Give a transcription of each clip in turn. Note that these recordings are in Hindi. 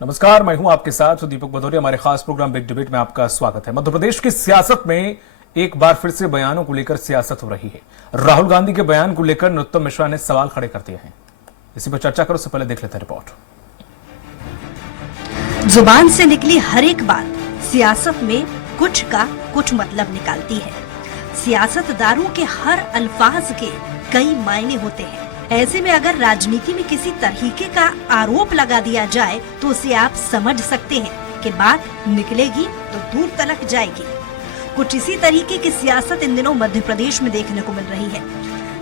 नमस्कार, मैं हूं आपके साथ दीपक भदौरिया। हमारे खास प्रोग्राम बिग डिबेट में आपका स्वागत है। मध्य प्रदेश की सियासत में एक बार फिर से बयानों को लेकर सियासत हो रही है। राहुल गांधी के बयान को लेकर नरोत्तम मिश्रा ने सवाल खड़े कर दिए हैं। इसी पर चर्चा करो, उससे पहले देख लेते हैं रिपोर्ट। जुबान से निकली हर एक बात सियासत में कुछ का कुछ मतलब निकालती है। सियासतदारों के हर अल्फाज के कई मायने होते हैं। ऐसे में अगर राजनीति में किसी तरीके का आरोप लगा दिया जाए तो उसे आप समझ सकते हैं कि बात निकलेगी तो दूर तलक जाएगी। कुछ इसी तरीके की सियासत इन दिनों मध्य प्रदेश में देखने को मिल रही है,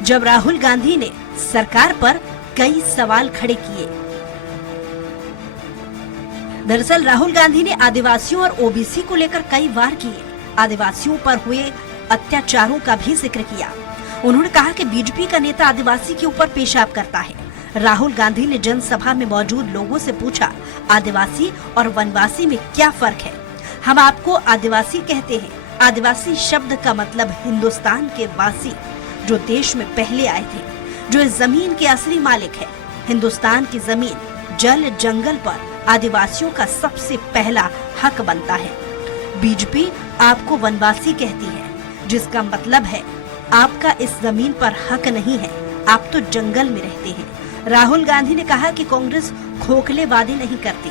जब राहुल गांधी ने सरकार पर कई सवाल खड़े किए। दरअसल राहुल गांधी ने आदिवासियों और ओबीसी को लेकर कई वार किए। आदिवासियों पर हुए अत्याचारों का भी जिक्र किया। उन्होंने कहा कि बीजेपी का नेता आदिवासी के ऊपर पेशाब करता है। राहुल गांधी ने जनसभा में मौजूद लोगों से पूछा, आदिवासी और वनवासी में क्या फर्क है? हम आपको आदिवासी कहते हैं। आदिवासी शब्द का मतलब हिंदुस्तान के वासी, जो देश में पहले आए थे, जो इस जमीन के असली मालिक है। हिंदुस्तान की जमीन, जल जंगल पर आदिवासियों का सबसे पहला हक बनता है। बीजेपी आपको वनवासी कहती है, जिसका मतलब है आपका इस जमीन पर हक नहीं है, आप तो जंगल में रहते हैं। राहुल गांधी ने कहा कि कांग्रेस खोखले वादे नहीं करती।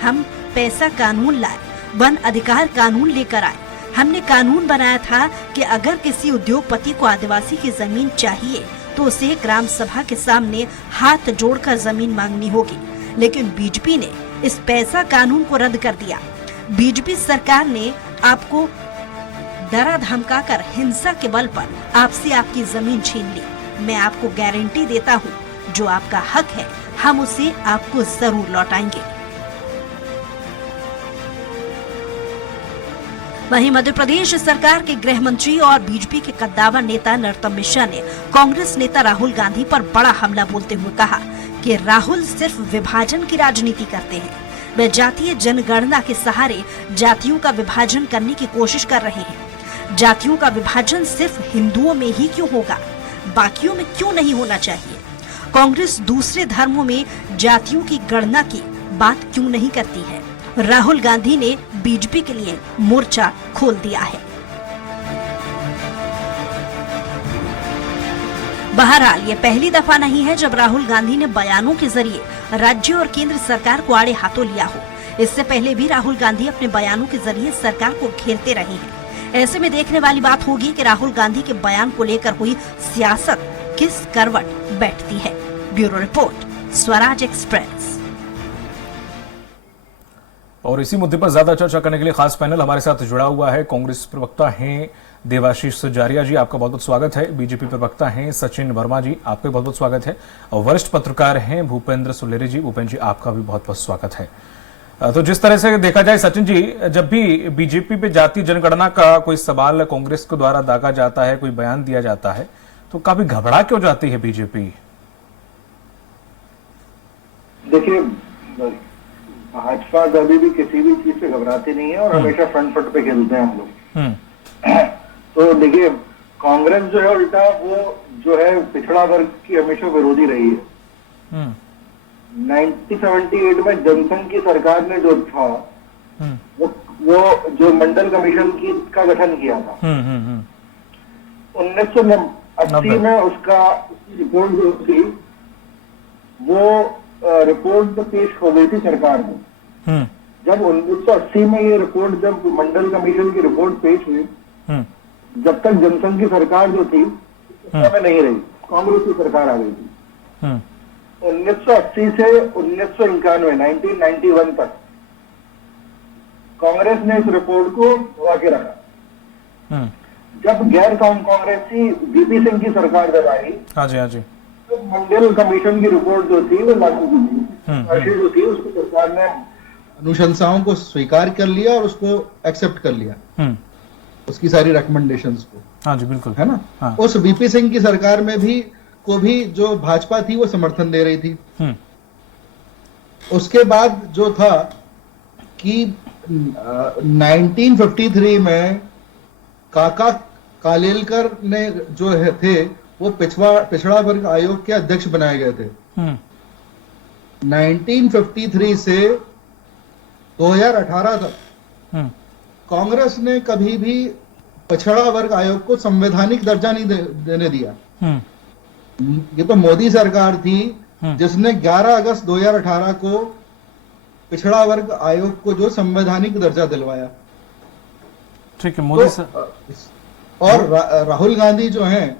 हम पैसा कानून लाए, वन अधिकार कानून लेकर आए। हमने कानून बनाया था कि अगर किसी उद्योगपति को आदिवासी की जमीन चाहिए तो उसे ग्राम सभा के सामने हाथ जोड़कर जमीन मांगनी होगी। लेकिन बीजेपी ने इस पैसा कानून को रद्द कर दिया। बीजेपी सरकार ने आपको डरा धमकाकर हिंसा के बल पर आपसे आपकी जमीन छीन ली। मैं आपको गारंटी देता हूँ, जो आपका हक है हम उसे आपको जरूर लौटाएंगे। वहीं मध्य प्रदेश सरकार के गृह मंत्री और बीजेपी के कद्दावर नेता नरोत्तम मिश्रा ने कांग्रेस नेता राहुल गांधी पर बड़ा हमला बोलते हुए कहा कि राहुल सिर्फ विभाजन की राजनीति करते हैं। वे जातीय जनगणना के सहारे जातियों का विभाजन करने की कोशिश कर रहे हैं। जातियों का विभाजन सिर्फ हिंदुओं में ही क्यों होगा, बाकियों में क्यों नहीं होना चाहिए? कांग्रेस दूसरे धर्मों में जातियों की गणना की बात क्यों नहीं करती है? राहुल गांधी ने बीजेपी के लिए मोर्चा खोल दिया है। बहरहाल ये पहली दफा नहीं है जब राहुल गांधी ने बयानों के जरिए राज्य और केंद्र सरकार को आड़े हाथों लिया हो। इससे पहले भी राहुल गांधी अपने बयानों के जरिए सरकार को घेरते रहे हैं। ऐसे में देखने वाली बात होगी कि राहुल गांधी के बयान को लेकर हुई सियासत किस करवट बैठती है। Bureau report, Swaraj express. और इसी मुद्दे पर ज्यादा चर्चा करने के लिए खास पैनल हमारे साथ जुड़ा हुआ है। कांग्रेस प्रवक्ता हैं देवाशीष जारिया जी, आपका बहुत बहुत स्वागत है। बीजेपी प्रवक्ता हैं सचिन वर्मा जी, आपका बहुत बहुत स्वागत है। और वरिष्ठ पत्रकार हैं भूपेंद्र सुलेरी जी। भूपेंद्र जी, आपका भी बहुत बहुत स्वागत है। तो जिस तरह से देखा जाए सचिन जी, जब भी बीजेपी पे जाति जनगणना का कोई सवाल कांग्रेस के द्वारा दागा जाता है, कोई बयान दिया जाता है, तो काफी घबरा क्यों जाती है बीजेपी? देखिए, भाजपा कभी भी किसी भी चीज से घबराती नहीं है और हमेशा फ्रंट फुट पे खेलते हैं हम लोग। तो देखिए, कांग्रेस जो है उल्टा वो जो है पिछड़ा वर्ग की हमेशा विरोधी रही है। 1978 में जनसंघ की सरकार ने जो था वो जो मंडल कमीशन की का गठन किया था। 1980 में उसका रिपोर्ट जो थी वो रिपोर्ट पेश हो गई थी सरकार में। जब 1980 में ये रिपोर्ट, जब मंडल कमीशन की रिपोर्ट पेश हुई, जब तक जनसंघ की सरकार जो थी उसमें नहीं रही, कांग्रेस की सरकार आ गई थी। 1980 से 1991 1991 तक कांग्रेस ने इस रिपोर्ट को दबा के रखा। जब गैर कांग्रेसी वीपी सिंह की सरकार जब आई, हाँ जी, तो मंडल कमीशन की रिपोर्ट जो थी वो लागू की गई। जो थी उसको सरकार ने अनुशंसाओं को स्वीकार कर लिया और उसको एक्सेप्ट कर लिया, उसकी सारी रिकमेंडेशंस को। हाँ जी, बिल्कुल, है ना। हाँ। उस वीपी सिंह की सरकार में भी जो भाजपा थी वो समर्थन दे रही थी। उसके बाद जो था कि 1953 में काका कालेलकर ने जो थे वो पिछड़ा वर्ग आयोग के अध्यक्ष बनाए गए थे। 1953 से 2018 तक कांग्रेस ने कभी भी पिछड़ा वर्ग आयोग को संवैधानिक दर्जा नहीं देने दिया। ये तो मोदी सरकार थी जिसने 11 अगस्त 2018 को पिछड़ा वर्ग आयोग को जो संवैधानिक दर्जा दिलवाया। ठीक है, मोदी और राहुल गांधी जो हैं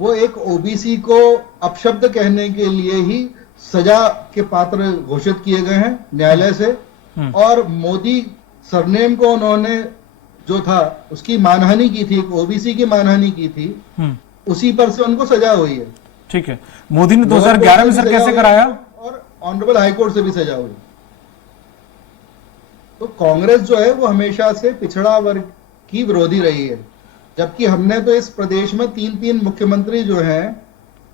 वो एक ओबीसी को अपशब्द कहने के लिए ही सजा के पात्र घोषित किए गए हैं न्यायालय से, और मोदी सरनेम को उन्होंने जो था उसकी मानहानि की थी, ओबीसी की मानहानि की थी, उसी पर से उनको सजा हुई है। ठीक है, मोदी ने 2011 में सर कैसे कराया, और ऑनरेबल हाईकोर्ट से भी सजा हुई। तो कांग्रेस जो है वो हमेशा से पिछड़ा वर्ग की विरोधी रही है, जबकि हमने तो इस प्रदेश में 3 मुख्यमंत्री जो हैं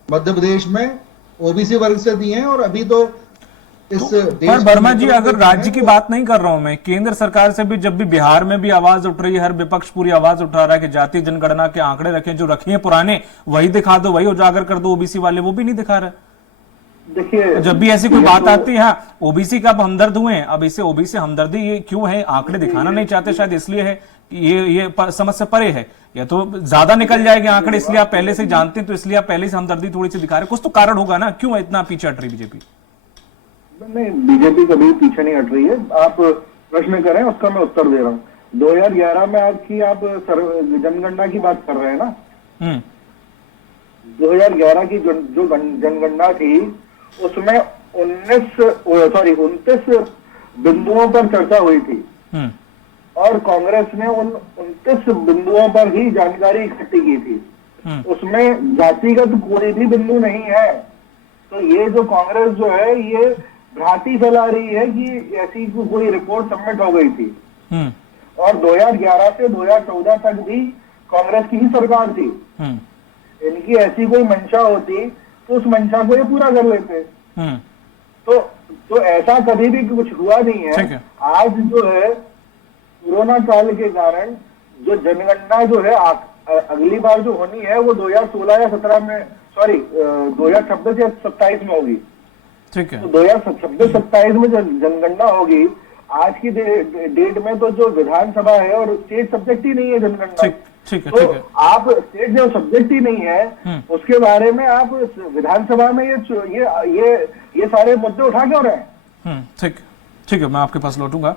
मध्य प्रदेश में ओबीसी वर्ग से दिए हैं, और अभी तो इस पर वर्मा जी, अगर राज्य की बात नहीं कर रहा हूं मैं, केंद्र सरकार से भी जब भी बिहार में भी आवाज उठ रही है, हर विपक्ष पूरी आवाज उठा रहा है कि जातीय जनगणना के आंकड़े रखें, जो रखे हैं पुराने वही दिखा दो, वही उजागर कर दो, ओबीसी वाले वो भी नहीं दिखा रहे। देखिए, जब भी ऐसी कोई बात आती है, ओबीसी का अब हमदर्द हुए हैं, अब इसे ओबीसी हमदर्दी ये क्यों है, आंकड़े दिखाना नहीं चाहते, शायद इसलिए है, ये समझ से परे है, या तो ज्यादा निकल जाएंगे आंकड़े इसलिए आप पहले से जानते हैं, तो इसलिए आप पहले से हमदर्दी थोड़ी सी दिखा रहे, कुछ तो कारण होगा ना, क्यों इतना पीछे हट रही बीजेपी? नहीं, बीजेपी कभी पीछे नहीं हट रही है। आप प्रश्न करें, उसका मैं उत्तर दे रहा हूँ। 2011 में आप जनगणना की बात कर रहे हैं ना। 2011 की जो जनगणना थी उसमें 29 बिंदुओं पर चर्चा हुई थी, और कांग्रेस ने उन 29 बिंदुओं पर ही जानकारी इकट्ठी की थी। उसमें जातिगत कोई भी बिंदु नहीं है। तो ये जो कांग्रेस जो है ये भ्रांति फैला रही है कि ऐसी कोई रिपोर्ट सबमिट हो गई थी, और 2011 से 2014 तक भी कांग्रेस की ही सरकार थी। इनकी ऐसी कोई मंशा होती तो उस मंशा को ये पूरा कर लेते। तो ऐसा कभी भी कुछ हुआ नहीं है। आज जो है कोरोना काल के कारण जो जनगणना जो है अगली बार जो होनी है वो 2016 या 17 में, सॉरी 2026 या 27 में होगी। ठीक है, तो 2026-27 में जो जनगणना होगी, आज की डेट में तो जो विधानसभा है और स्टेट सब्जेक्ट ही नहीं है जनगणना। ठीक है, तो आप स्टेट जो सब्जेक्ट ही नहीं है उसके बारे में आप विधानसभा में ये सारे मुद्दे उठा क्यों रहे हैं? ठीक है, मैं आपके पास लौटूंगा,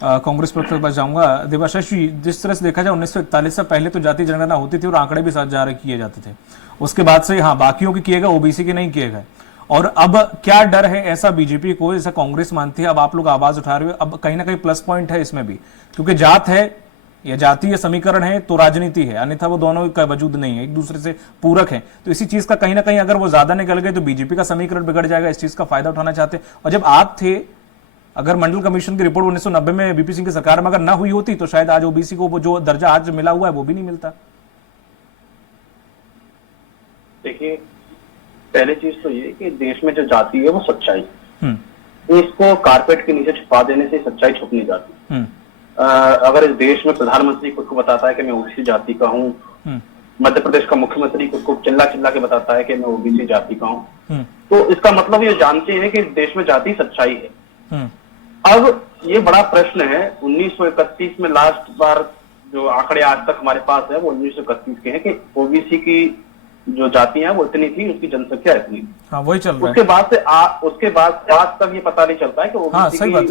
कांग्रेस प्रवक्ता के पास जाऊंगा। देवाशीष जी, जिस तरह से देखा जाए 1941 से पहले तो जातीय जनगणना होती थी और आंकड़े भी साथ जारी किए जाते थे, उसके बाद से हाँ बाकियों के किए गए, ओबीसी के नहीं किए गए, और अब क्या डर है ऐसा बीजेपी को, जैसा कांग्रेस मानती है, अब आप लोग आवाज उठा रहे हो, अब कहीं ना कहीं प्लस पॉइंट है इसमें भी, क्योंकि जात है या जातीय समीकरण है तो राजनीति है, अन्यथा वो दोनों का वजूद नहीं है, एक दूसरे से पूरक है। तो इसी चीज का कहीं ना कहीं अगर वो ज्यादा निकल गए तो बीजेपी का समीकरण बिगड़ जाएगा, इस चीज का फायदा उठाना चाहते हैं। और जब आप थे, अगर मंडल कमीशन की रिपोर्ट 1990 में बीपी सिंह की सरकार में अगर ना हुई होती तो शायद आज ओबीसी को वो जो दर्जा आज मिला हुआ है वो भी नहीं मिलता। देखिए, पहली चीज तो ये कि देश में जो जाति है वो सच्चाई, इसको कारपेट के नीचे छुपा देने से सच्चाई छुप नहीं जाती। अगर इस देश में प्रधानमंत्री खुद को बताता है कि मैं ओबीसी जाति का हूँ, मध्य प्रदेश का मुख्यमंत्री खुद को चिल्ला चिल्ला के बताता है कि मैं ओबीसी जाति का हूँ, तो इसका मतलब ये जानते हैं कि इस देश में जाति सच्चाई है। अब ये बड़ा प्रश्न है, 1931 में लास्ट बार जो आंकड़े आज तक हमारे पास है वो 1931 के हैं कि ओबीसी की जो जाति है वो इतनी थी, उसकी जनसंख्या इतनी। हाँ, वही चल रहा है। उसके बाद आज तक ये पता नहीं चलता है कि ओबीसी की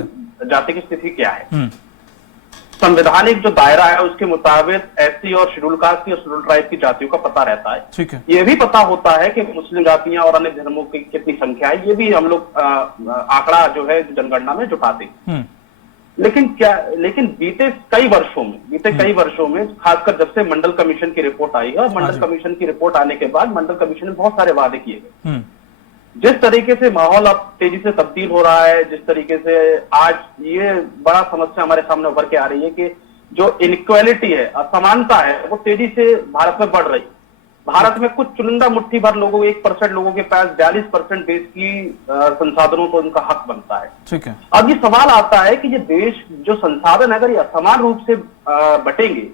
जाति की स्थिति क्या है। संवैधानिक जो दायरा है उसके मुताबिक एससी और शेड्यूल कास्ट की और शेड्यूल ट्राइब की जातियों का पता रहता है। ठीक है, ये भी पता होता है कि मुस्लिम जातियां और अन्य धर्मों की कितनी संख्या है, ये भी हम लोग आंकड़ा जो है जनगणना में जुटाते हैं। लेकिन बीते कई वर्षों में खासकर जब से मंडल कमीशन की रिपोर्ट आई है, और मंडल कमीशन की रिपोर्ट आने के बाद मंडल कमीशन ने बहुत सारे वादे किए गए। जिस तरीके से माहौल अब तेजी से तब्दील हो रहा है, जिस तरीके से आज ये बड़ा समस्या हमारे सामने उभर के आ रही है कि जो इनइक्वालिटी है, असमानता है, वो तेजी से भारत में बढ़ रही है। भारत में कुछ चुनिंदा मुट्ठी भर लोगों, 1% लोगों के पास 42% देश की संसाधनों को उनका हक बनता है। ठीक है, अब ये सवाल आता है कि ये देश जो संसाधन अगर ये असमान रूप से बटेंगे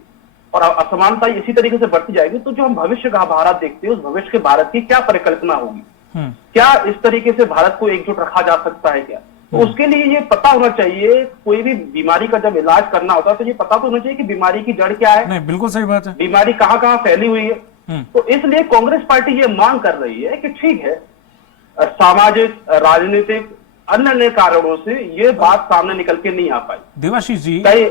और असमानता इसी तरीके से बढ़ती जाएगी, तो जो हम भविष्य का भारत देखते हैं उस भविष्य के भारत की क्या परिकल्पना होगी? क्या इस तरीके से भारत को एकजुट रखा जा सकता है? क्या तो उसके लिए ये पता होना चाहिए, कोई भी बीमारी का जब इलाज करना होता है तो ये पता तो होना चाहिए कि बीमारी की जड़ क्या है। नहीं, बिल्कुल सही बात है। बीमारी कहाँ कहाँ फैली हुई है। तो इसलिए कांग्रेस पार्टी ये मांग कर रही है कि ठीक है, सामाजिक, राजनीतिक, अन्य कारणों से ये बात सामने निकल के नहीं आ पाई। देवाशीष जी, कई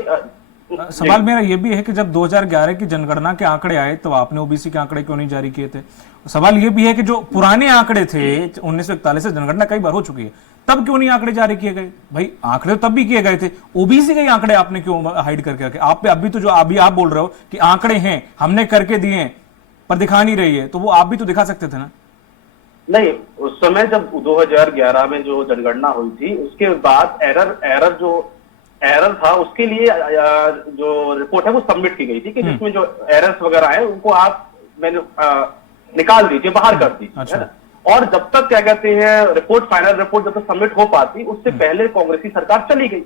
सवाल मेरा ये भी है कि जब 2011 की जनगणना के आंकड़े आए तो आपने ओबीसी के आंकड़े क्यों नहीं जारी किए थे? सवाल ये भी है कि जो पुराने आंकड़े थे 1941 से जनगणना कई बार हो चुकी है, तब क्यों नहीं आंकड़े जारी किए गए? भाई आंकड़े तब भी किए गए थे, ओबीसी के आंकड़े आपने क्यों हाइड करके रखे? आप पे अभी तो जो अभी आप बोल रहे हो कि आंकड़े हैं, हमने करके दिए हैं, पर दिखा नहीं रही है, तो वो आप भी तो दिखा सकते थे ना। नहीं, उस समय जब 2011 में जो जनगणना हुई थी उसके बाद एरर था, उसके लिए जो रिपोर्ट है वो सबमिट की गई थी कि जिसमें जो एरर्स वगैरह है उनको मैंने निकाल दीजिए, बाहर कर दीजिए, अच्छा। है ना। और जब तक क्या कहते हैं फाइनल रिपोर्ट जब तक सबमिट हो पाती, उससे पहले कांग्रेसी सरकार चली गई।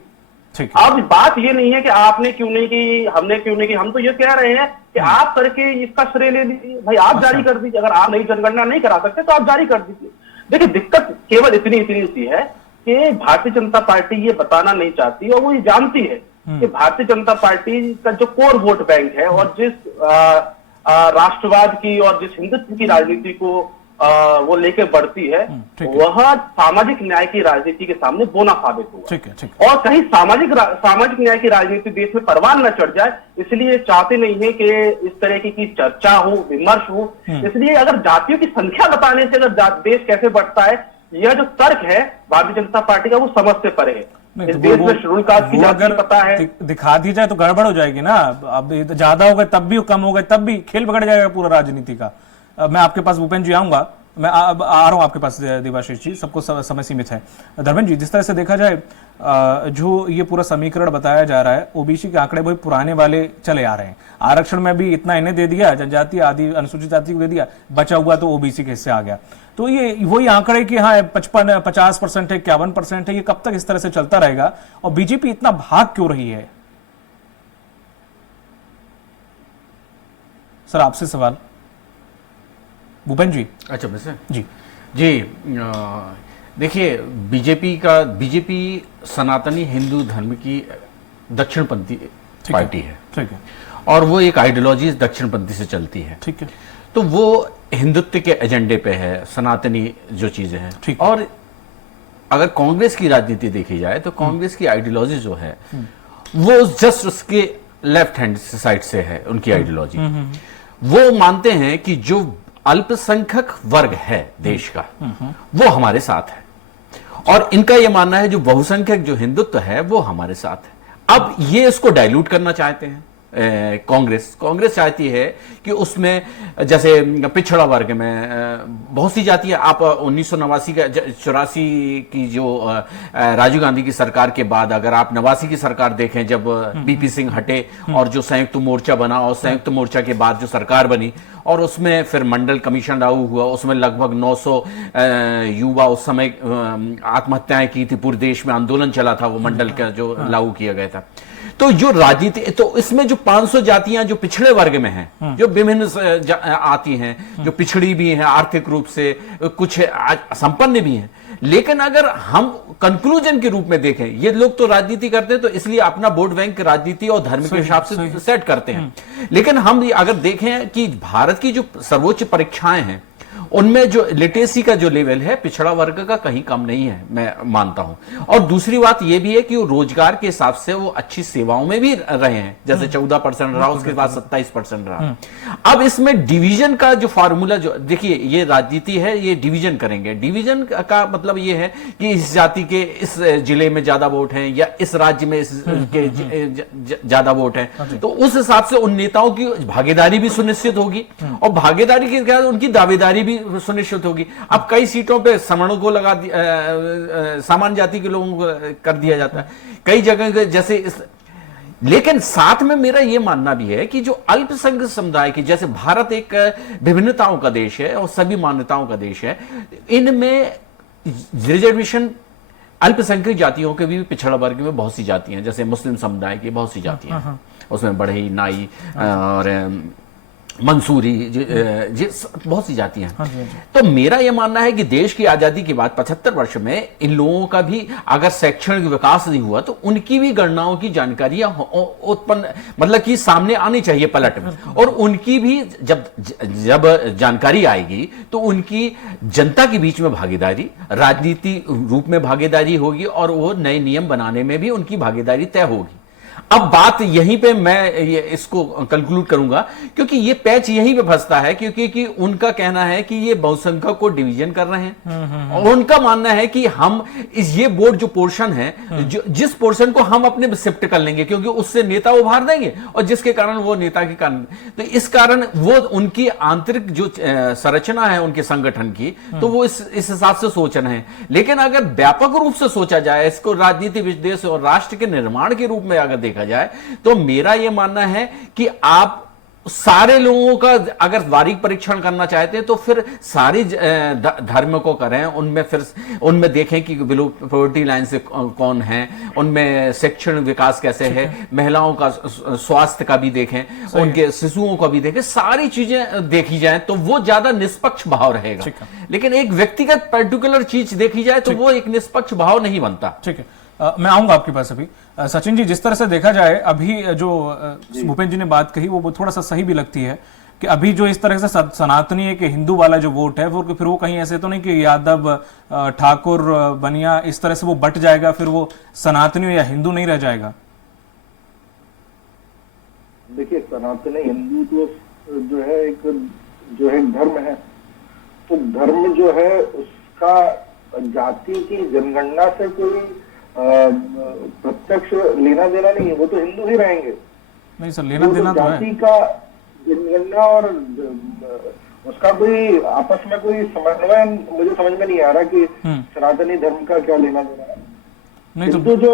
ठीक है। अब बात ये नहीं है कि आपने क्यों नहीं की, हमने क्यों नहीं की, हम तो ये कह रहे हैं कि आप करके इसका श्रेय ले लीजिए भाई, आप जारी कर दीजिए। अगर आप नई जनगणना नहीं करा सकते तो आप जारी कर दीजिए। देखिए, दिक्कत केवल इतनी सी है कि भारतीय जनता पार्टी ये बताना नहीं चाहती, और वो ये जानती है कि भारतीय जनता पार्टी का जो कोर वोट बैंक है और जिस राष्ट्रवाद की और जिस हिंदुत्व की राजनीति को वो लेके बढ़ती है, वह सामाजिक न्याय की राजनीति के सामने बोना साबित हुआ। ठीक है। और कहीं सामाजिक न्याय की राजनीति देश में परवान न चढ़ जाए, इसलिए चाहते नहीं है कि इस तरह की चर्चा हो, विमर्श हो। इसलिए अगर जातियों की संख्या बताने से अगर देश कैसे बढ़ता है, यह जो तर्क है भारतीय जनता पार्टी का, वो समझ से परे है। इस देश में शेड्यूल कास्ट की जाति पता है, दिखा दी जाए तो गड़बड़ हो जाएगी ना। अब ज्यादा हो गए तब भी, कम हो गए तब भी, खेल बिगड़ जाएगा पूरा राजनीति का। मैं आपके पास भूपेंद्र जी आऊंगा, मैं आ रहा हूं आपके पास देवाशीष जी, सबको समय सीमित है। धर्मेंद्र जी, जिस तरह से देखा जाए जो ये पूरा समीकरण बताया जा रहा है, ओबीसी के आंकड़े वही पुराने वाले चले आ रहे हैं। आरक्षण में भी इतना इन्हें दे दिया, जनजाति आदि अनुसूचित जाति को दे दिया, बचा हुआ तो ओबीसी के हिस्से आ गया। तो ये वही आंकड़े कि हाँ 50% है, 51% है, ये कब तक इस तरह से चलता रहेगा? और बीजेपी इतना भाग क्यों रही है? सर आपसे सवाल, भूपेंद्र जी। अच्छा, वैसे जी देखिए, बीजेपी सनातनी हिंदू धर्म की दक्षिणपंथी पार्टी है। ठीक है। और वो एक आइडियोलॉजी दक्षिणपंथी से चलती है। ठीक है। तो वो हिंदुत्व के एजेंडे पे है, सनातनी जो चीजें हैं। ठीक। और अगर कांग्रेस की राजनीति देखी जाए तो कांग्रेस की आइडियोलॉजी जो है वो जस्ट उसके लेफ्ट हैंड साइड से है। उनकी आइडियोलॉजी वो मानते हैं कि जो अल्पसंख्यक वर्ग है देश का, वो हमारे साथ है, और इनका यह मानना है जो बहुसंख्यक जो हिंदुत्व है वो हमारे साथ है। अब ये इसको डाइल्यूट करना चाहते हैं कांग्रेस चाहती है कि उसमें जैसे पिछड़ा वर्ग में बहुत सी जाति है। आप 1989 का 84 की जो राजीव गांधी की सरकार के बाद अगर आप 89 की सरकार देखें, जब बीपी सिंह हटे और जो संयुक्त मोर्चा बना, और संयुक्त मोर्चा के बाद जो सरकार बनी और उसमें फिर मंडल कमीशन लागू हुआ, उसमें लगभग 900 युवा उस समय आत्महत्याएं की थी। पूरे देश में आंदोलन चला था वो मंडल का जो लागू किया गया था। तो जो राजनीति, तो इसमें जो 500 जातियां जो पिछड़े वर्ग में हैं, जो विभिन्न आती हैं, जो पिछड़ी भी हैं आर्थिक रूप से, कुछ संपन्न भी हैं, लेकिन अगर हम कंक्लूजन के रूप में देखें, ये लोग तो राजनीति करते हैं तो इसलिए अपना वोट बैंक राजनीति और धर्म के हिसाब से सेट करते हैं। लेकिन हम अगर देखें कि भारत की जो सर्वोच्च परीक्षाएं हैं उनमें जो लिटरेसी का जो लेवल है पिछड़ा वर्ग का कहीं कम नहीं है, मैं मानता हूं। और दूसरी बात यह भी है कि वो रोजगार के हिसाब से वो अच्छी सेवाओं में भी रहे हैं, जैसे 14% रहा, उसके बाद 27% रहा। अब इसमें डिवीजन का जो फार्मूला, जो देखिए ये राजनीति है, ये डिवीजन करेंगे। डिवीजन का मतलब ये है कि इस जाति के इस जिले में ज्यादा वोट हैं या इस राज्य में इसके ज्यादा वोट हैं, तो उस हिसाब से उन नेताओं की भागीदारी भी सुनिश्चित होगी, और भागीदारी के क्या उनकी दावेदारी भी सुनिश्चित होगी। अब कई सीटों पे सवर्णों को लगा सामान्य जाति के लोगों को कर दिया जाता है कई जगह जैसे लेकिन साथ में मेरा यह मानना भी है कि जो अल्पसंख्यक समुदाय की, जैसे भारत एक विभिन्नताओं का देश है और सभी मान्यताओं का देश है, इनमें रिजर्वेशन अल्पसंख्यक जातियों के भी पिछड़ा वर्ग में बहुत सी जातियां, जैसे मुस्लिम समुदाय की बहुत सी जातियां, उसमें बढ़ई, नाई और मंसूरी, बहुत सी जातियां हैं। तो मेरा यह मानना है कि देश की आजादी के बाद 75 वर्ष में इन लोगों का भी अगर शैक्षणिक विकास नहीं हुआ तो उनकी भी गणनाओं की जानकारियां उत्पन्न, मतलब कि सामने आनी चाहिए पलट में, और उनकी भी जब जानकारी आएगी तो उनकी जनता के बीच में भागीदारी, राजनीति रूप में भागीदारी होगी और वो नए नियम बनाने में भी उनकी भागीदारी तय होगी। अब बात यहीं पे मैं इसको कंक्लूड करूंगा, क्योंकि ये पैच यहीं पे फंसता है, क्योंकि उनका कहना है कि ये बहुसंख्यक को डिवीजन कर रहे हैं, और उनका मानना है कि हम ये बोर्ड जो पोर्शन है, जिस पोर्शन को हम अपने शिफ्ट कर लेंगे, क्योंकि उससे नेता उभार देंगे और जिसके कारण वो नेता के कारण, तो इस कारण वो उनकी आंतरिक जो संरचना है उनके संगठन की, तो वो इस हिसाब से सोच रहे हैं। लेकिन अगर व्यापक रूप से सोचा जाए, इसको राजनीति, विदेश और राष्ट्र के निर्माण के रूप में अगर देखा जाए, तो मेरा यह मानना है कि आप सारे लोगों का अगर बारीक परीक्षण करना चाहते हैं तो फिर सारी धर्म को करें, उनमें देखें कि बिलो पॉवर्टी लाइन से कौन है, उनमें शिक्षण विकास कैसे है, महिलाओं का स्वास्थ्य का भी देखें, उनके शिशुओं का भी देखें, सारी चीजें देखी जाए तो वो ज्यादा निष्पक्ष भाव रहेगा। लेकिन एक व्यक्तिगत पर्टिकुलर चीज देखी जाए तो वो एक निष्पक्ष भाव नहीं बनता। ठीक है, मैं आऊंगा आपके पास अभी। सचिन जी, जिस तरह से देखा जाए अभी जो भूपेंद्र जी ने बात कही वो थोड़ा सा सही भी लगती है कि अभी जो इस तरह से सनातनी एक हिंदू वाला जो वोट है वो फिर वो कहीं ऐसे तो नहीं कि यादव, ठाकुर, बनिया इस तरह से वो बट जाएगा, फिर वो सनातनी या हिंदू नहीं रह जाएगा। देखिए, सनातनी हिंदू तो जो है एक धर्म है, तो धर्म जो है उसका जाति की जनगणना से कोई प्रत्यक्ष लेना देना नहीं है, वो तो हिंदू ही रहेंगे। नहीं सर, लेना देना तो है। जाति का जनगणना और उसका कोई आपस में कोई समन्वय मुझे समझ में नहीं आ रहा कि सनातनी धर्म का क्या लेना देना है। नहीं तो जो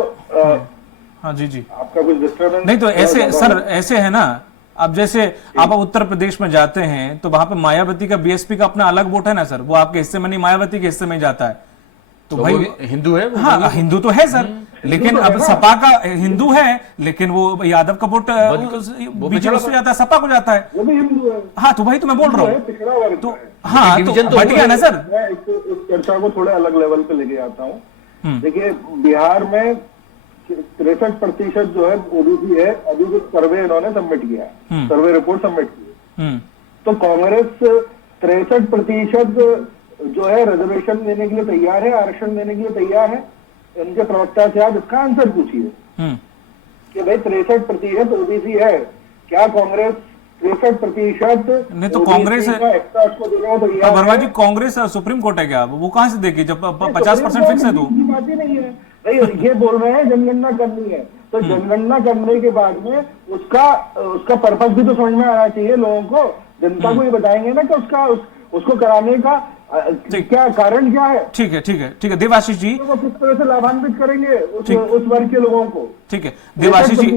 हाँ जी आपका कुछ डिस्टर्बेंस नहीं तो ऐसे सर, ऐसे है ना, अब जैसे आप उत्तर प्रदेश में जाते हैं तो वहां पे मायावती का, बीएसपी का अपना अलग वोट है ना सर, वो आपके हिस्से में नहीं, मायावती के हिस्से में जाता है। तो भाई हिंदू है, हाँ हिंदू तो है सर, लेकिन अब सपा का हिंदू है, लेकिन वो यादव का वोट बीजेपी से जाता है, सपा को जाता है, वो भी हिंदू है। हाँ तो भाई तो मैं बोल रहा हूँ, पिछड़ा वर्ग तो हाँ तो हट गया ना सर। मैं इस चर्चा को थोड़ा अलग लेवल पे लेके आता हूँ। देखिए, बिहार में 63% जो है ओबीसी है। अभी जो सर्वे इन्होंने सबमिट किया है, सर्वे रिपोर्ट सबमिट की है, तो कांग्रेस 63% जो है रिजर्वेशन देने के लिए तैयार है, आरक्षण देने के लिए तैयार है। इनके प्रवक्ता से आप इसका आंसर पूछिए कि भाई 63% ओबीसी है, क्या कांग्रेस 63% नहीं तो कांग्रेस वर्मा जी, कांग्रेस सुप्रीम कोर्ट है क्या? वो कहां से देगी जब 50% फिक्स है? तो बात ही नहीं है भाई, ये बोल रहे हैं जनगणना करनी है, तो जनगणना करने के बाद में उसका पर्पस भी तो समझ में आना चाहिए लोगों को। जनता को ये बताएंगे ना कि उसको कराने का क्या कारण क्या है। ठीक है देवाशीष जी, वो किस तरह से लाभान्वित करेंगे उस वर्ग के लोगों को। ठीक है देवाशीष जी,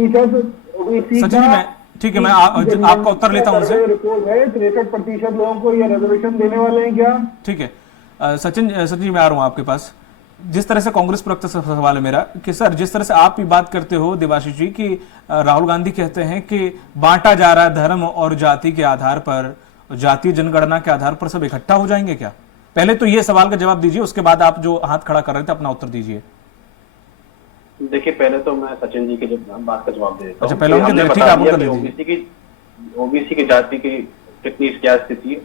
सचिन जी मैं ठीक है, मैं आपका उत्तर लेता हूं उनसे। रिपोर्ट है 63% लोगों को ये रिजर्वेशन देने वाले हैं क्या? ठीक है सचिन जी, मैं आ रहा हूं आपके पास। जिस तरह से कांग्रेस प्रवक्ता से सवाल है मेरा कि सर, जिस तरह से आप भी बात करते हो देवाशीष जी कि राहुल गांधी कहते हैं कि बांटा जा रहा है धर्म और जाति के आधार पर, जातीय जनगणना के आधार पर सब इकट्ठा हो जाएंगे क्या? पहले तो ये सवाल का जवाब दीजिए, उसके बाद आप जो हाथ खड़ा कर रहे थे अपना उत्तर दीजिए। देखिए, पहले तो मैं सचिन जी की बात का जवाब दे देता हूं। अच्छा, पहले उनके ठीक है, आप उत्तर दीजिए। ओबीसी की जाति की कितनी क्या स्थिति है।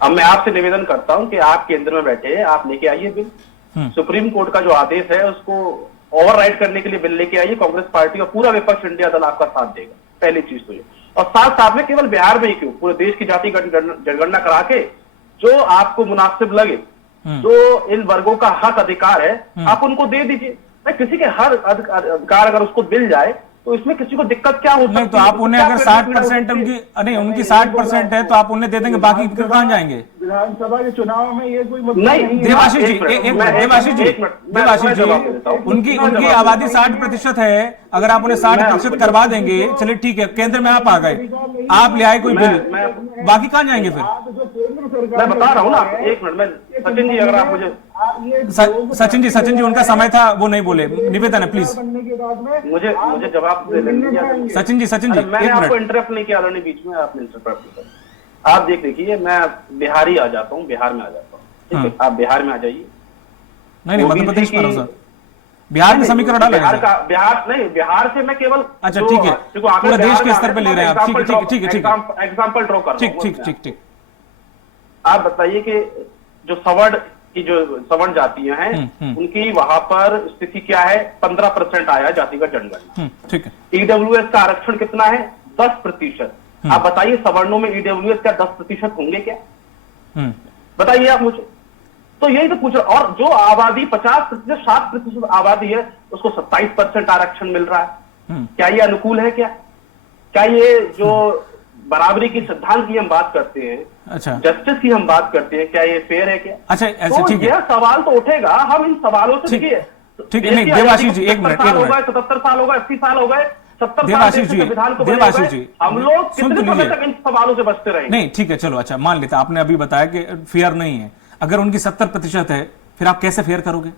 अब मैं आपसे निवेदन करता हूं कि आप केंद्र में बैठे हैं, आप लेके आइए बिल। सुप्रीम कोर्ट का जो आदेश है उसको ओवरराइड करने के लिए बिल लेके आइए। कांग्रेस पार्टी और पूरा विपक्ष इंडिया दल आपका साथ देगा, पहली चीज तो ये। और साथ साथ में केवल बिहार में ही क्यों, पूरे देश की जाति जनगणना करा के जो आपको मुनासिब लगे, जो इन वर्गों का हक अधिकार है, आप उनको दे दीजिए। किसी के हर अधिकार अगर उसको मिल जाए तो इसमें किसी को दिक्कत क्या होती है? नहीं तो आप उन्हें अगर 60% उनकी 60% है तो आप उन्हें दे देंगे, बाकी कहां जाएंगे? विधानसभा के चुनाव में ये कोई मतलब नहीं। देवाशीष जी, उनकी आबादी 60% है, अगर आप उन्हें 60% करवा देंगे, चलिए ठीक है, केंद्र में आप आ गए, आप ले आए कोई बिल, बाकी कहां जाएंगे फिर? मैं बता रहा हूँ ना, एक मिनट में सचिन जी, अगर आप मुझे सचिन जी उनका समय था, वो नहीं बोले, निवेदन है प्लीज मुझे जवाब दे देंगे। सचिन जी मैंने आपको इंटरप्ट नहीं किया, बीच में आपने इंटरप्ट किया। आप देख देखिए, मैं बिहार ही आ जाता हूँ, बिहार में आ जाता हूँ, ठीक है, आप बिहार में आ जाइए। नहीं मध्य प्रदेश में सर, बिहार में समीकरण डाल बिहार का, बिहार नहीं, बिहार से मैं केवल अच्छा ठीक है, पूरा देश के स्तर पे ले रहे हैं आप, ठीक है ठीक है ठीक है, एग्जाम्पल ड्रॉ कर रहा हूं। ठीक ठीक ठीक। आप बताइए कि जो सवर्ण की जो सवर्ण जातियां हैं उनकी वहां पर स्थिति क्या है? 15% आया जातिगत जनगणना, ठीक है। ईडब्ल्यूएस का आरक्षण कितना है? 10%। आप बताइए सवर्णों में ईडब्ल्यूएस का 10% होंगे क्या? बताइए आप मुझे। तो यही तो पूछ रहा। और जो आबादी 50%, 60% आबादी है, उसको 27% आरक्षण मिल रहा है। क्या ये अनुकूल है? क्या ये जो बराबरी की सिद्धांत की हम बात करते हैं, अच्छा, जस्टिस की हम बात करते हैं, क्या ये फेयर है? क्या अच्छा ऐसे तो ठीक है, यह सवाल तो उठेगा। हम इन सवालों से देखिए, ठीक है, नहीं देवाशीष जी एक मिनट, 77 साल हो गए, 80 साल हो गए, 70 देवाशीष जी, संविधान को देवाशीष जी, हम लोग सुन कितने तो समय लीजिए। तक इन सवालों से बचते रहेंगे? नहीं ठीक है, चलो अच्छा मान लेते, आपने अभी बताया कि फेयर नहीं है, अगर उनकी 70% है फिर आप कैसे फेयर करोगे?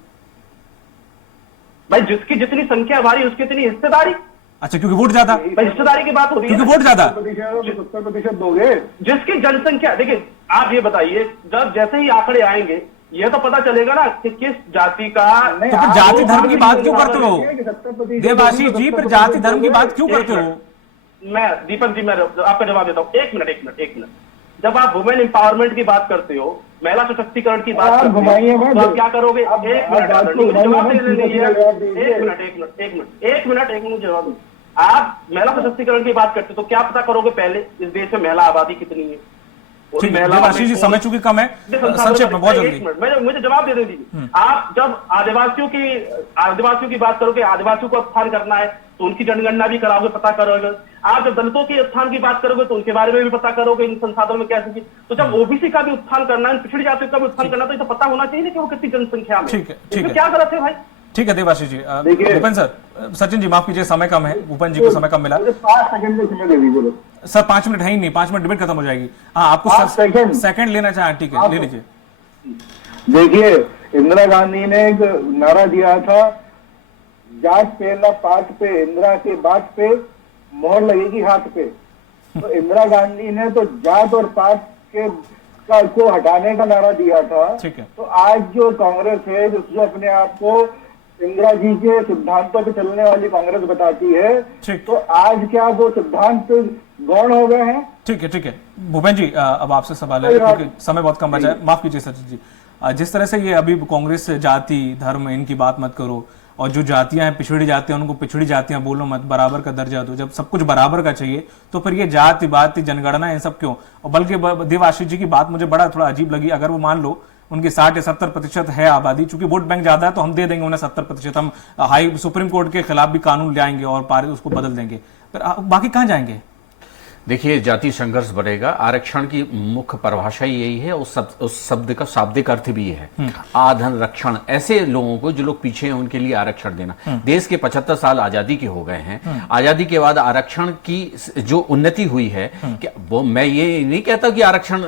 भाई जिसकी जितनी संख्या हमारी उसकी इतनी हिस्सेदारी। अच्छा क्योंकि वोट ज्यादा, भाई हिस्सेदारी की बात हो रही है, क्योंकि वोट ज्यादा, 70% दोगे। जिसकी जनसंख्या, देखिए आप ये बताइए, जब जैसे ही आंकड़े आएंगे ये तो पता चलेगा ना कि किस जाति का। तो फिर जाति धर्म की बात क्यों करते हो देवाशीष जी? फिर जाति धर्म की बात क्यों करते हो? मैं दीपक जी, मैं आपका जवाब देता हूँ। एक मिनट। जब आप वुमेन एम्पावरमेंट की बात करते हो, महिला सशक्तिकरण की बात करते हो, तो आप क्या करोगे? एक मिनट जवाब दो। आप महिला सशक्तिकरण की बात करते हो तो क्या पता करोगे पहले इस देश में महिला आबादी कितनी है? ठीक है, देवाशीष जी समय चूंकि कम है, संक्षेप में बहुत जल्दी मुझे जवाब दे दीजिए। आप जब आदिवासियों की बात करोगे, आदिवासियों को उत्थान करना है तो उनकी जनगणना भी कराओगे, पता करोगे। आप जब दलितों के उत्थान की बात करोगे तो उनके बारे में भी पता करोगे, इन संसाधनों में कैसे। तो जब ओबीसी का भी उत्थान करना है, पिछड़ी जातियों का भी उत्थान करना, तो ये तो पता होना चाहिए कि वो कितनी जनसंख्या में। ठीक है, ठीक है, क्या गलत है भाई? ठीक है देवाशीष जी। भूपेन सर, सचिन जी माफ कीजिए, समय कम है, भूपेन जी को समय कम मिला। 5 सेकंड में समय दे दीजिए बोलो सर, 5 मिनट है ही नहीं, 5 मिनट डिबेट खत्म हो जाएगी। हाँ आपको सेकंड लेना चाहे, ठीक है ले लीजिए। देखिए, इंदिरा गांधी ने एक नारा दिया था, जात पे ना पात पे, इंदिरा के बात पे मोहर लगेगी हाथ पे। तो इंदिरा गांधी ने तो जात और पात के को हटाने का नारा दिया था। ठीक है। तो आज जो कांग्रेस है, जो अपने आप को इंदिरा जी के सिद्धांतों पे चलने वाली कांग्रेस बताती है, तो आज क्या वो सिद्धांत गौण हो गए हैं? ठीक है भूपेन जी, अब आपसे सवाल है क्योंकि समय बहुत कम बचा है, माफ कीजिए सचिन जी। जिस तरह से ये अभी कांग्रेस जाति धर्म इनकी बात मत करो, और जो जातियां हैं पिछड़ी जातियां, उनको पिछड़ी जातियां बोलो मत, बराबर का दर्जा दो। जब सब कुछ बराबर का चाहिए तो फिर ये जाति बात जनगणना इन सब क्यों? और बल्कि देवाशीष जी की बात मुझे बड़ा थोड़ा अजीब लगी। अगर वो मान लो उनकी 60 या 70% है आबादी, चूंकि वोट बैंक ज्यादा है तो हम दे देंगे उन्हें 70%, हम सुप्रीम कोर्ट के खिलाफ भी कानून ले आएंगे और पारित उसको बदल देंगे, फिर बाकी कहां जाएंगे? देखिए, जाति संघर्ष बढ़ेगा। आरक्षण की मुख्य परिभाषा यही है, उस शब्द का शाब्दिक अर्थ भी है आधन रक्षण। ऐसे लोगों को जो लोग पीछे हैं उनके लिए आरक्षण देना। देश के 75 साल आजादी के हो गए हैं। आजादी के बाद आरक्षण की जो उन्नति हुई है, वो मैं ये नहीं कहता कि आरक्षण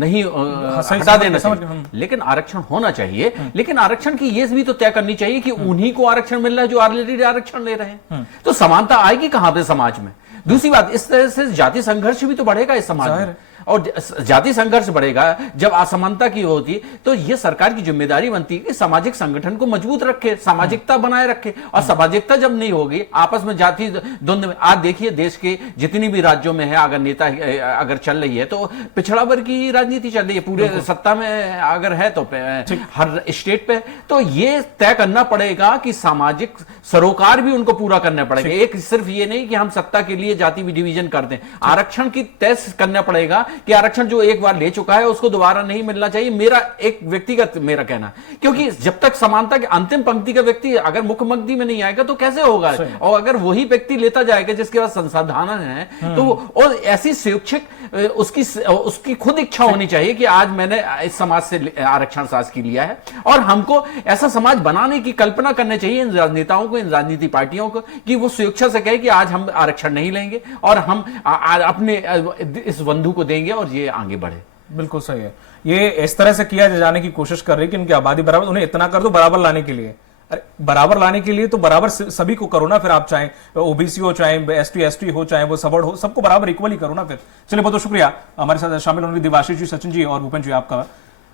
नहीं हटा देना चाहिए, लेकिन आरक्षण होना चाहिए। लेकिन आरक्षण की ये भी तो तय करनी चाहिए कि उन्हीं को आरक्षण मिल रहा है जो ऑलरेडी आरक्षण ले रहे हैं। तो समानता आएगी कहां पे समाज में? दूसरी बात, इस तरह से जाति संघर्ष भी तो बढ़ेगा इस समाज में, और जाति संघर्ष बढ़ेगा जब असमानता की होती, तो यह सरकार की जिम्मेदारी बनती है कि सामाजिक संगठन को मजबूत रखे, सामाजिकता बनाए रखे। और सामाजिकता जब नहीं होगी, आपस में जाति द्वंद्व में, आज देखिए देश के जितनी भी राज्यों में है, अगर नेता अगर चल रही है तो पिछड़ा वर्ग की राजनीति चल रही है, पूरे सत्ता में अगर है तो हर स्टेट पे। तो ये तय करना पड़ेगा कि सामाजिक सरोकार भी उनको पूरा करना पड़ेगा। एक सिर्फ ये नहीं कि हम सत्ता के लिए जाति डिवीजन कर दें, आरक्षण की तय करना पड़ेगा कि आरक्षण जो एक बार ले चुका है उसको दोबारा नहीं मिलना चाहिए। मेरा एक व्यक्तिगत मेरा कहना, क्योंकि जब तक समानता के अंतिम पंक्ति का व्यक्ति अगर मुख्य पंक्ति में नहीं आएगा तो कैसे होगा? और अगर वही व्यक्ति लेता जाएगा जिसके पास संसाधन है, तो और ऐसी शैक्षिक उसकी खुद इच्छा होनी चाहिए कि आज मैंने इस समाज से आरक्षण शासकीय लिया है। और हमको ऐसा समाज बनाने की कल्पना करनी चाहिए इन राजनेताओं को, इन राजनीति पार्टियों को, कि वो स्वेच्छा से कहे कि आज हम आरक्षण नहीं लेंगे और हम अपने इस बंधु को देंगे और ये आगे बढ़े। बिल्कुल सही है। ये इस तरह से किया जाने की कोशिश कर रही है कि उनकी आबादी बराबर, उन्हें इतना कर दो बराबर लाने के लिए, अरे बराबर लाने के लिए तो बराबर सभी को करो ना, फिर आप चाहे ओबीसी हो, चाहे एसटी हो, चाहे वो सबड़ हो, सबको बराबर इक्वली करो ना फिर। चलिए बहुत बहुत शुक्रिया हमारे साथ शामिल होने के लिए देवाशीष जी, सचिन जी और भूपेन जी आपका।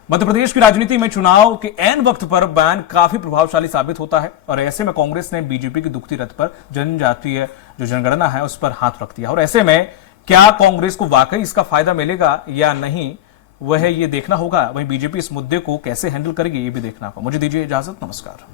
मध्य प्रदेश की राजनीति में चुनाव के ऐन वक्त पर बयान काफी प्रभावशाली साबित होता है और ऐसे में कांग्रेस ने बीजेपी की दुखती रथ पर जनजातीय जो जनगणना है उस पर हाथ रख दिया। और ऐसे में क्या कांग्रेस को वाकई इसका फायदा मिलेगा या नहीं, वह ये देखना होगा। वहीं बीजेपी इस मुद्दे को कैसे हैंडल करेगी ये भी देखना होगा। मुझे दीजिए इजाजत, नमस्कार।